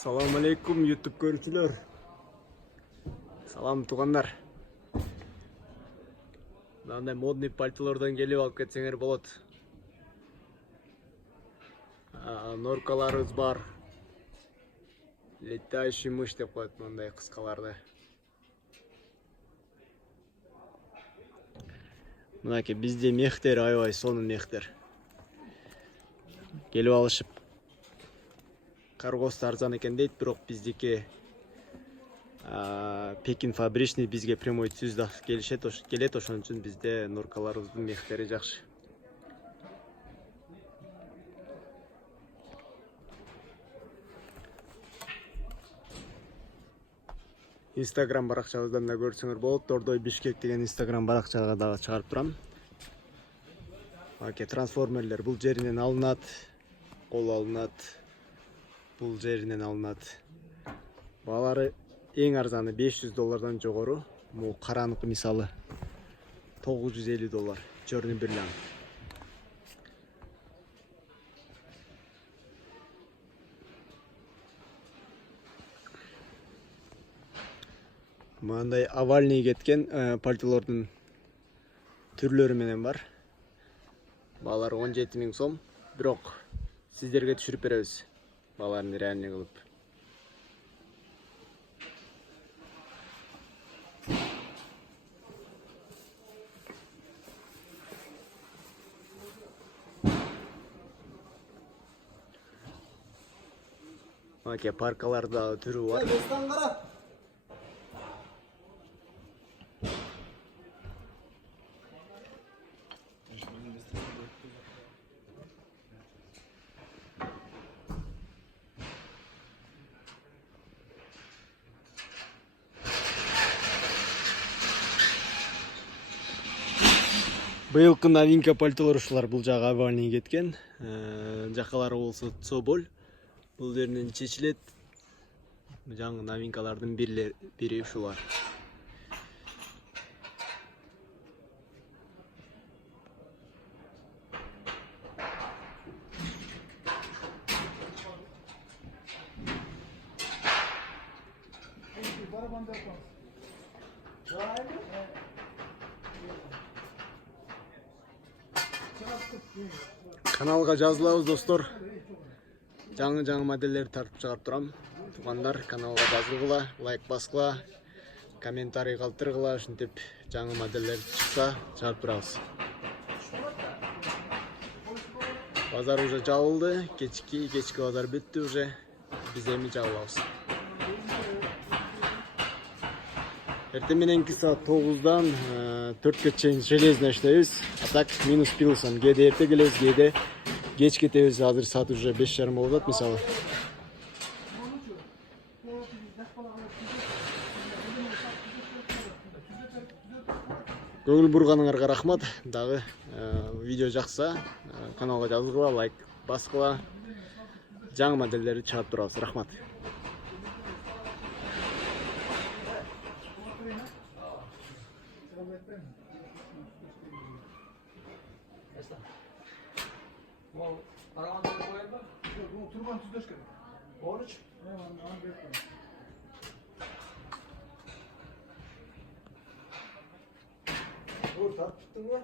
Салам алейкум, YouTube көрүүчүлөр. Салам тугандар. Мындай модный пальтолордон келип алып кетсеңер болот. Норкаларыбыз бар. Летающий мышь деп коет мындай кыскаларды. Мынакей бизде мехтер аябай сонун мехтер. Келип алышып. Каргосы арзан экен дейт, бирок биздики Пекин фабричный бизге прямой түздө келет, ошон үчүн бизде норкаларыбыздын мехтери жакшы. Instagram баракчабыздан да көрсөңөр болот. Тордой Бишкек деген Instagram баракчага дагы чыгарып турам. Аке трансформерлер бул жеринен алынат, кол алынат, бул жеринен алынат. Баалары эң арзаны $500 жогору. Бул караныкы мисалы $950, черный бриллиант. Мындай овальный кеткен пальтолордун түрлөрү менен бар. Баалары 17 000 сом, бирок сиздерге түшүрүп беребиз. Бааларын реальный кылып. Аке паркаларда түрү бар. Быйылкы новинка пальтолор ушулар, бул жагы овальный кеткен. Жакалары болсо соболь. Бул жеринен чечилет. Жаңы новинкалардын бири ушулар. Каналга жазылабыз достор. Жаңы модельдерди тартып чыгарып турам. Тугандар, каналга жазылгыла, лайк баскыла, комментарий калтыргыла, ушинтип жаңы модельдер чыкса чыгарып турабыз. Базар уже жабылды, кечки базар бүттү уже. Биз эми жабылабыз. Эртең мененки саат 9-дан 4-кө чейин железно иштейбиз. А так минус плюсон. Кээде эрте келебиз, кээде кеч кетебиз. Азыр саат уже 5:30 болуп атат мисалы. Көңүл бурганыңарга рахмат. Дагы видео жакса, каналга жазылгыла, лайк баскыла. Жаңы модельдерди чыгарып турабыз. Рахмат. Turban tüzdeş керек. Oruç. Dur tarttın mı?